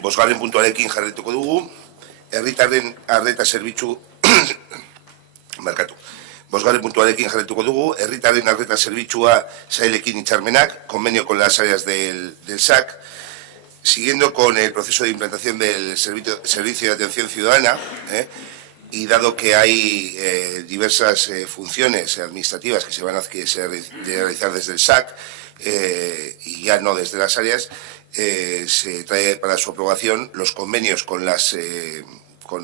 bosgarren puntuarekin jarraituko dugu, herritarren arreta zerbitzu bosgarren puntuarekin jarraituko dugu, herritarren arreta zerbitzua sailekin hitzarmenak, convenio con las áreas del SAC, siguiendo con el proceso de implantación del servicio de atención ciudadana, y dado que hay diversas funciones administrativas que se van a realizar desde el SAC y ya no desde las áreas, se trae para su aprobación los convenios con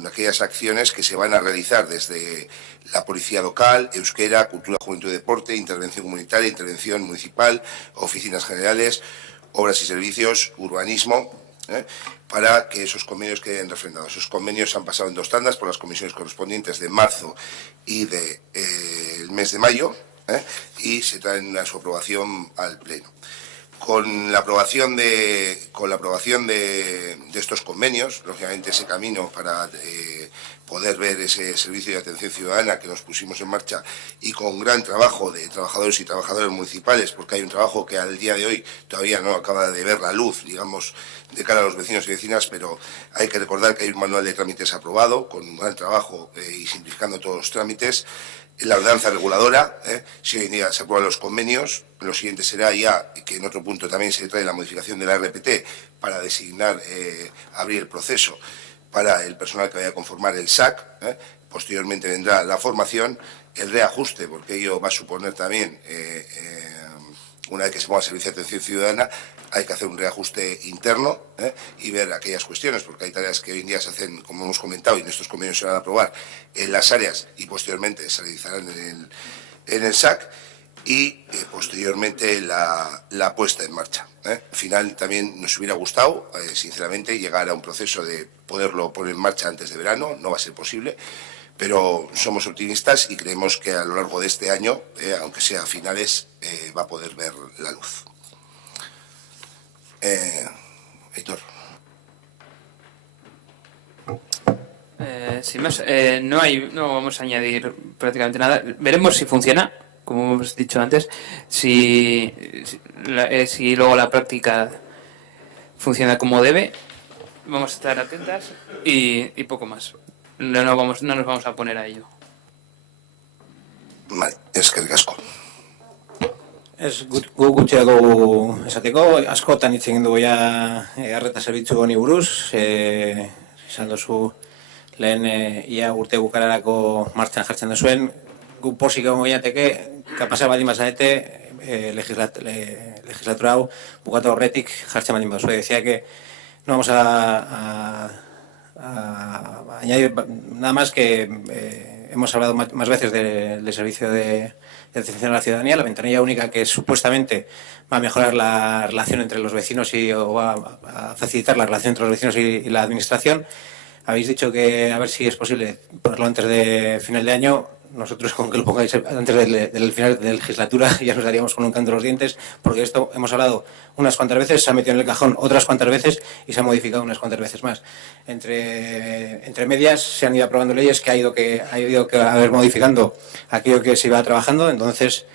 aquellas acciones que se van a realizar desde la policía local, euskera, cultura, juventud y deporte, intervención comunitaria, intervención municipal, oficinas generales, obras y servicios, urbanismo, para que esos convenios queden refrendados. Esos convenios han pasado en 2 tandas por las comisiones correspondientes de marzo y del mes de mayo, y se traen a su aprobación al Pleno. Con la aprobación de estos convenios, lógicamente ese camino para poder ver ese servicio de atención ciudadana que nos pusimos en marcha, y con gran trabajo de trabajadores y trabajadoras municipales, porque hay un trabajo que al día de hoy todavía no acaba de ver la luz, digamos, de cara a los vecinos y vecinas, pero hay que recordar que hay un manual de trámites aprobado, con un gran trabajo y simplificando todos los trámites. La ordenanza reguladora, si hoy en día se aprueban los convenios, lo siguiente será ya que en otro punto también se trae la modificación de la RPT para designar, abrir el proceso para el personal que vaya a conformar el SAC. Posteriormente vendrá la formación, el reajuste, porque ello va a suponer también, una vez que se ponga el servicio de atención ciudadana, hay que hacer un reajuste interno y ver aquellas cuestiones, porque hay tareas que hoy en día se hacen, como hemos comentado, y en estos convenios se van a aprobar en las áreas y posteriormente se realizarán en el SAC, y posteriormente la puesta en marcha. Al final también nos hubiera gustado, sinceramente, llegar a un proceso de poderlo poner en marcha antes de verano. No va a ser posible, pero somos optimistas y creemos que a lo largo de este año, aunque sea a finales, va a poder ver la luz. Aitor. Sin más, no vamos a añadir prácticamente nada. Veremos si funciona, como hemos dicho antes, si luego la práctica funciona como debe. Vamos a estar atentas y poco más. No nos vamos a poner a ello. Vale, eskerrik asko. Ez gutxiago esateko, askotan hitz egin dugu ja arreta zerbitzu honi buruz, esan duzu lehen ia urte bukararako martxan jartzen duzuen, gu posik egongo ginateke, kapasa baldin bazarete legislatura hau bukatu horretik jartzen baldin baduzu. Decía que no vamos a añadir nada más que hemos hablado más veces del servicio de atención a la ciudadanía, la ventanilla única que supuestamente va a mejorar la relación entre los vecinos o va a facilitar la relación entre los vecinos y la administración. Habéis dicho que a ver si es posible ponerlo antes de final de año. Nosotros, con que lo pongáis antes del final de la legislatura, ya nos daríamos con un canto de los dientes, porque esto hemos hablado unas cuantas veces, se ha metido en el cajón otras cuantas veces y se ha modificado unas cuantas veces más. Entre medias se han ido aprobando leyes que ha ido que haber modificando aquello que se iba trabajando. Entonces,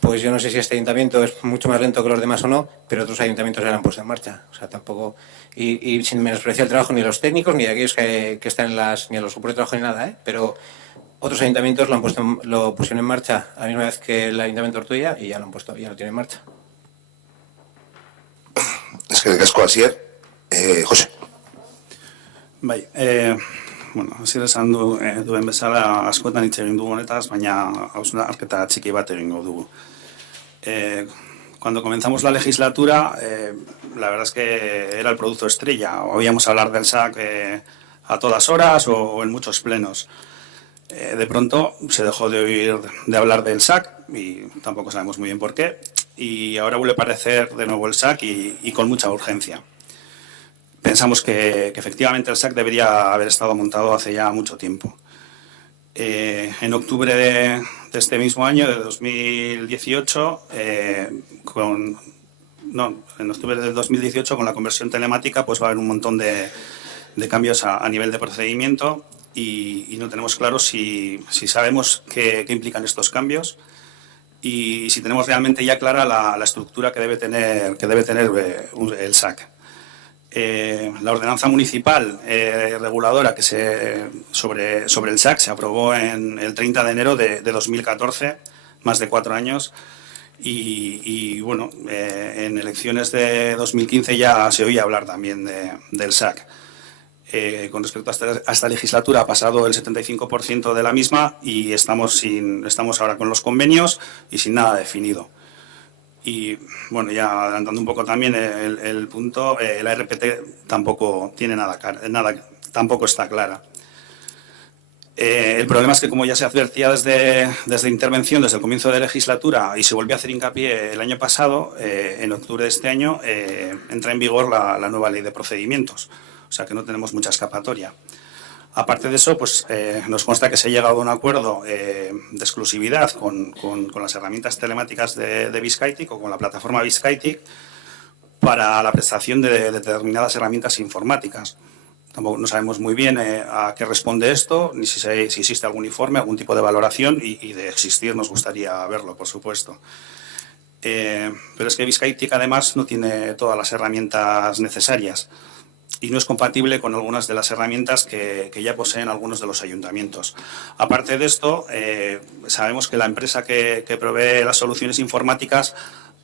pues yo no sé si este ayuntamiento es mucho más lento que los demás o no, pero otros ayuntamientos ya lo han puesto en marcha. O sea, tampoco, y sin menospreciar el trabajo ni de los técnicos, ni de aquellos que están ni a los grupos de trabajo ni nada, pero otros ayuntamientos lo pusieron en marcha a la misma vez que el ayuntamiento de Ortuella y ya lo tienen en marcha. Eskerrik asko, Asier. Jose. Bai, Asier esan duen bezala askotan hitz egin dugu honetaz, baina hausnarketa txiki bat egingo dugu. Cuando comenzamos la legislatura, la verdad es que era el producto estrella. Oíamos hablar del SAC a todas horas o en muchos plenos. De pronto se dejó de hablar del SAC y tampoco sabemos muy bien por qué, y ahora vuelve a aparecer de nuevo el SAC y con mucha urgencia. Pensamos que efectivamente el SAC debería haber estado montado hace ya mucho tiempo. En octubre de este mismo año, de 2018, en octubre del 2018, con la conversión telemática, pues va a haber un montón de cambios a nivel de procedimiento. Y no tenemos claro si sabemos qué implican estos cambios y si tenemos realmente ya clara la estructura que debe tener el SAC. La ordenanza municipal reguladora sobre el SAC se aprobó en el 30 de enero de 2014, más de 4 años, y bueno, en elecciones de 2015 ya se oía hablar también del SAC. Con respecto a esta legislatura ha pasado el 75% de la misma y estamos ahora con los convenios y sin nada definido. Y bueno, ya adelantando un poco también el punto, la RPT tampoco tiene tampoco está clara. El problema es que, como ya se advertía desde intervención, desde el comienzo de legislatura, y se volvió a hacer hincapié el año pasado, en octubre de este año, entra en vigor la nueva ley de procedimientos. O sea que no tenemos mucha escapatoria. Aparte de eso, pues nos consta que se ha llegado a un acuerdo de exclusividad con las herramientas telemáticas de Bizkaitik o con la plataforma Bizkaitik para la prestación de determinadas herramientas informáticas. Tampoco no sabemos muy bien a qué responde esto, ni si existe algún informe, algún tipo de valoración, y de existir nos gustaría verlo, por supuesto. Pero es que Bizkaitik además no tiene todas las herramientas necesarias y no es compatible con algunas de las herramientas que ya poseen algunos de los ayuntamientos. Aparte de esto, sabemos que la empresa que provee las soluciones informáticas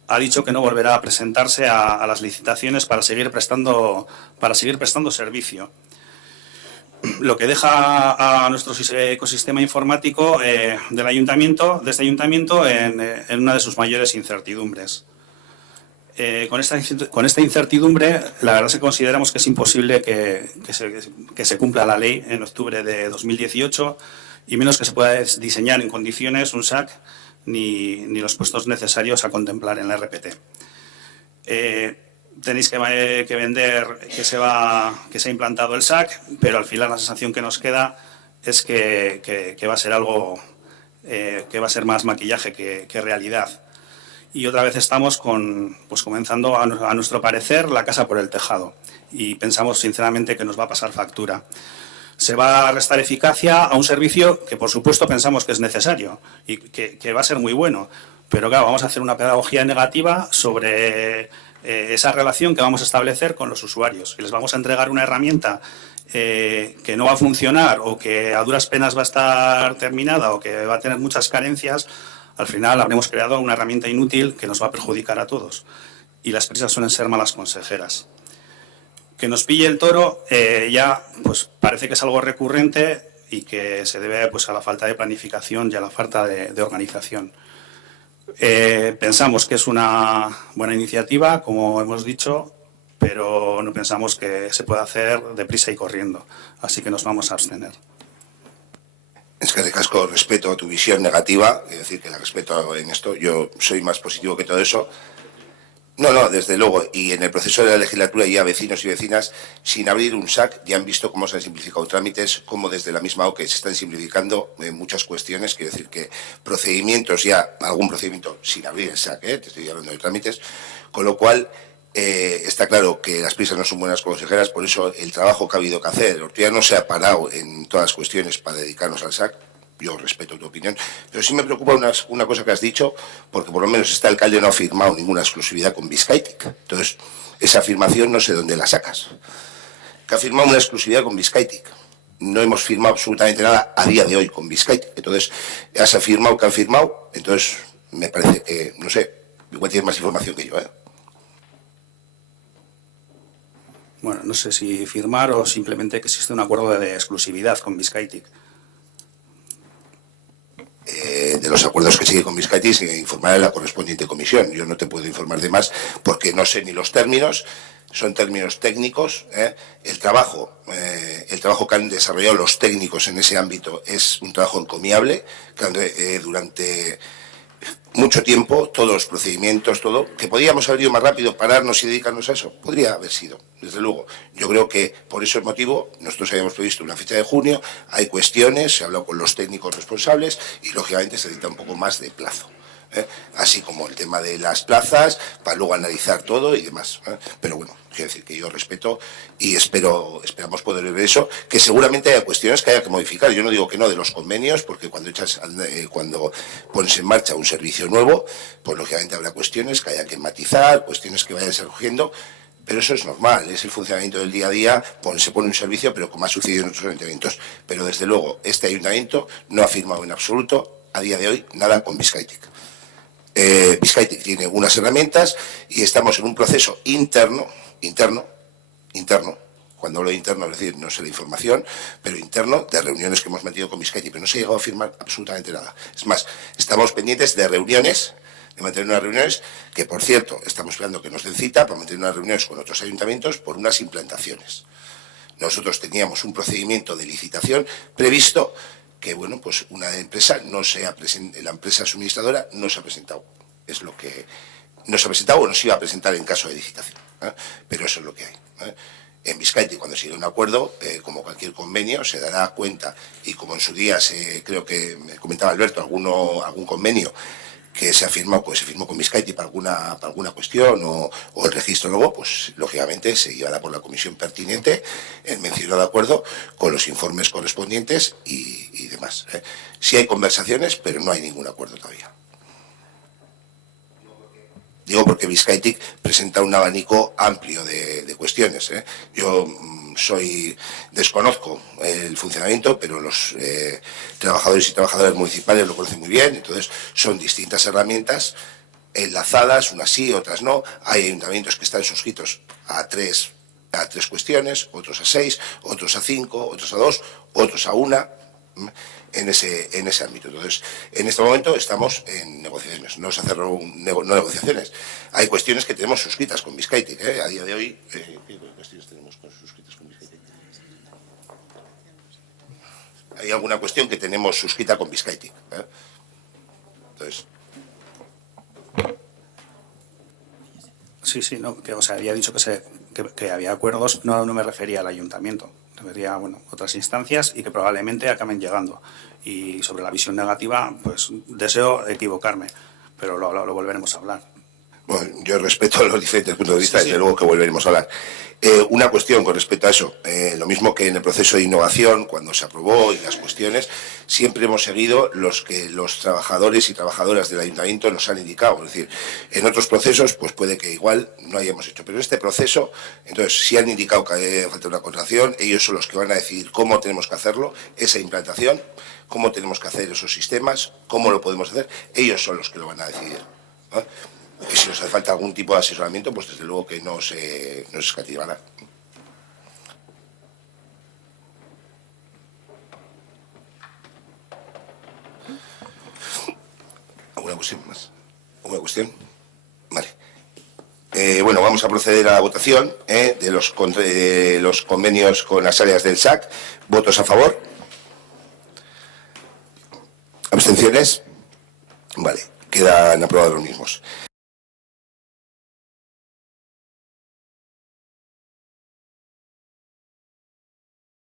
ha dicho que no volverá a presentarse a las licitaciones para seguir prestando servicio. Lo que deja a nuestro ecosistema informático de este ayuntamiento en una de sus mayores incertidumbres. Con esta incertidumbre, la verdad es que consideramos que es imposible que se cumpla la ley en octubre de 2018 y menos que se pueda diseñar en condiciones un SAC ni los puestos necesarios a contemplar en la RPT. Tenéis que vender que se ha implantado el SAC, pero al final la sensación que nos queda es que va a ser algo que va a ser más maquillaje que realidad. Y otra vez estamos comenzando a nuestro parecer la casa por el tejado y pensamos sinceramente que nos va a pasar factura. Se va a restar eficacia a un servicio que por supuesto pensamos que es necesario y que va a ser muy bueno, pero claro, vamos a hacer una pedagogía negativa sobre esa relación que vamos a establecer con los usuarios y les vamos a entregar una herramienta que no va a funcionar o que a duras penas va a estar terminada o que va a tener muchas carencias. Al final habremos creado una herramienta inútil que nos va a perjudicar a todos. Y las prisas suelen ser malas consejeras. Que nos pille el toro ya pues parece que es algo recurrente y que se debe pues a la falta de planificación y a la falta de organización. Pensamos que es una buena iniciativa, como hemos dicho, pero no pensamos que se pueda hacer deprisa y corriendo. Así que nos vamos a abstener. Es que de casco respeto a tu visión negativa, es decir, que la respeto en esto, yo soy más positivo que todo eso. No, desde luego, y en el proceso de la legislatura ya vecinos y vecinas, sin abrir un SAC, ya han visto cómo se han simplificado trámites, cómo desde la misma OCE se están simplificando muchas cuestiones, quiero decir que procedimientos ya, algún procedimiento sin abrir el SAC, te estoy hablando de trámites, con lo cual está claro que las prisas no son buenas consejeras, por eso el trabajo que ha habido que hacer, Ortega no se ha parado en todas las cuestiones para dedicarnos al SAC, yo respeto tu opinión, pero sí me preocupa una cosa que has dicho, porque por lo menos este alcalde no ha firmado ninguna exclusividad con Bizkaitik, entonces esa afirmación no sé dónde la sacas, que ha firmado una exclusividad con Bizkaitik. No hemos firmado absolutamente nada a día de hoy con Bizkaitik, entonces has afirmado que han firmado, entonces me parece que, no sé, igual tienes más información que yo, Bueno, no sé si firmar o simplemente que existe un acuerdo de exclusividad con Bizkaitik. De los acuerdos que sigue con Bizkaitik se informará la correspondiente comisión. Yo no te puedo informar de más porque no sé ni los términos, son términos técnicos. El trabajo que han desarrollado los técnicos en ese ámbito es un trabajo encomiable, que durante mucho tiempo, todos los procedimientos, todo, que podíamos haber ido más rápido, pararnos y dedicarnos a eso, podría haber sido, desde luego. Yo creo que por ese motivo nosotros habíamos previsto una fecha de junio, hay cuestiones, se ha hablado con los técnicos responsables y lógicamente se necesita un poco más de plazo. Así como el tema de las plazas, para luego analizar todo y demás. Pero bueno, quiero decir que yo respeto y esperamos poder ver eso, que seguramente haya cuestiones que haya que modificar. Yo no digo que no de los convenios, porque cuando pones en marcha un servicio nuevo, pues lógicamente habrá cuestiones que haya que matizar, cuestiones que vayan surgiendo, Pero eso es normal, es el funcionamiento del día a día, se pone un servicio, pero como ha sucedido en otros ayuntamientos. Pero desde luego, este ayuntamiento no ha firmado en absoluto, a día de hoy, nada con Bizkaitik. Bizkaitik tiene unas herramientas y estamos en un proceso interno, cuando hablo de interno, es decir, no sé la información, pero interno, de reuniones que hemos metido con Bizkaitik, pero no se ha llegado a firmar absolutamente nada. Es más, estamos pendientes de reuniones, de mantener unas reuniones, que por cierto, estamos esperando que nos den cita para mantener unas reuniones con otros ayuntamientos por unas implantaciones. Nosotros teníamos un procedimiento de licitación previsto que, bueno, pues una empresa la empresa suministradora no se ha presentado. Es lo que no se ha presentado o no se iba a presentar en caso de licitación. Pero eso es lo que hay. En Bizkaitik, cuando se llegue a un acuerdo, como cualquier convenio, se dará cuenta, y como en su día creo que me comentaba Alberto, algún convenio que se ha firmado, pues se firmó con Bizkaitik para alguna cuestión o el registro luego, pues lógicamente se llevará por la comisión pertinente el mencionado acuerdo con los informes correspondientes y demás. Sí hay conversaciones, pero no hay ningún acuerdo todavía. Digo porque Bizkaitik presenta un abanico amplio de cuestiones. Yo desconozco el funcionamiento, pero los trabajadores y trabajadoras municipales lo conocen muy bien, entonces son distintas herramientas enlazadas, unas sí, otras no. Hay ayuntamientos que están suscritos a tres cuestiones, otros a 6, otros a 5, otros a 2, otros a 1. En ese ámbito. Entonces, en este momento estamos en negociaciones, no se han cerrado no negociaciones. Hay cuestiones que tenemos suscritas con Bizkaitik, a día de hoy. ¿Qué cuestiones tenemos suscritas con Bizkaitik? Hay alguna cuestión que tenemos suscrita con Bizkaitik. Entonces. Sí, no, que, o sea, había dicho que había acuerdos, no me refería al ayuntamiento. Debería, otras instancias y que probablemente acaben llegando. Y sobre la visión negativa, pues deseo equivocarme, pero lo volveremos a hablar. Bueno, yo respeto los diferentes puntos de vista, desde luego que volveremos a hablar. Una cuestión con respecto a eso, lo mismo que en el proceso de innovación, cuando se aprobó y las cuestiones, siempre hemos seguido los que los trabajadores y trabajadoras del ayuntamiento nos han indicado. Es decir, en otros procesos, pues puede que igual no hayamos hecho, pero en este proceso, entonces, si han indicado que hay falta una contratación, ellos son los que van a decidir cómo tenemos que hacerlo, esa implantación, cómo tenemos que hacer esos sistemas, cómo lo podemos hacer, ellos son los que lo van a decidir. Y si nos hace falta algún tipo de asesoramiento, pues desde luego que no se escativará. ¿Alguna cuestión más? ¿Alguna cuestión? Vale. Bueno, vamos a proceder a la votación de los convenios con las áreas del SAC. ¿Votos a favor? ¿Abstenciones? Vale, quedan aprobados los mismos.